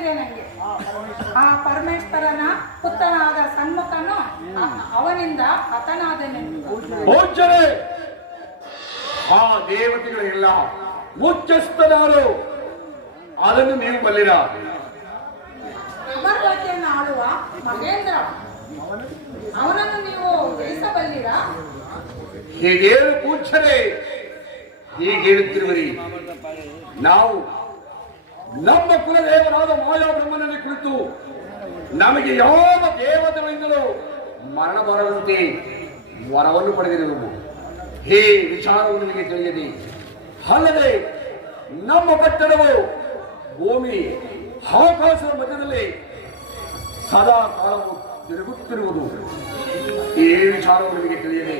ಗೊತ್ತಿದೆ ನನಗೆ. ಆ ಪರಮೇಶ್ವರನ ಪುತ್ರನಾದ ಸನ್ಮುಖನು ಅವನಿಂದ ಹತನಾದನೆಂದು. ಪೂಜ್ಯರೇ, ಆ ದೇವತೆಗಳೆಲ್ಲ ಮುಖ್ಯಸ್ಥನಾರು, ಅದನ್ನು ನೀವು ಬಲ್ಲಿರ. ಅಮರ್ವತಿಯನ್ನು ಆಳುವ ಮಹೇಂದ್ರ, ಅವನನ್ನು ನೀವು ಜಯಿಸಬಲ್ಲಿರಾ? ಹೀಗೇನು ಪೂಜ್ಯರೇ, ಹೀಗೇಳುತ್ತಿರುವರಿ. ನಾವು ನಮ್ಮ ಕುಲದೇವರಾದ ಮಾಯಾಬ್ರಹ್ಮನಲ್ಲಿ ಕುಳಿತು ನಮಗೆ ಯಾವ ದೇವತೆಗಳಿಂದಲೂ ಮರಣ ಬರದಂತೆ ವರವನ್ನು ಪಡೆದಿರುವೆವು. ಹೇ ವಿಚಾರವು ನಿಮಗೆ ತಿಳಿಯದೆ, ಅಲ್ಲದೆ ನಮ್ಮ ಪಟ್ಟಣವು ಭೂಮಿ ಆಕಾಶದ ಮಧ್ಯದಲ್ಲಿ ಸದಾ ಕಾಲವು ತಿರುಗುತ್ತಿರುವುದು. ಈ ವಿಚಾರವು ನಿಮಗೆ ತಿಳಿಯದೆ.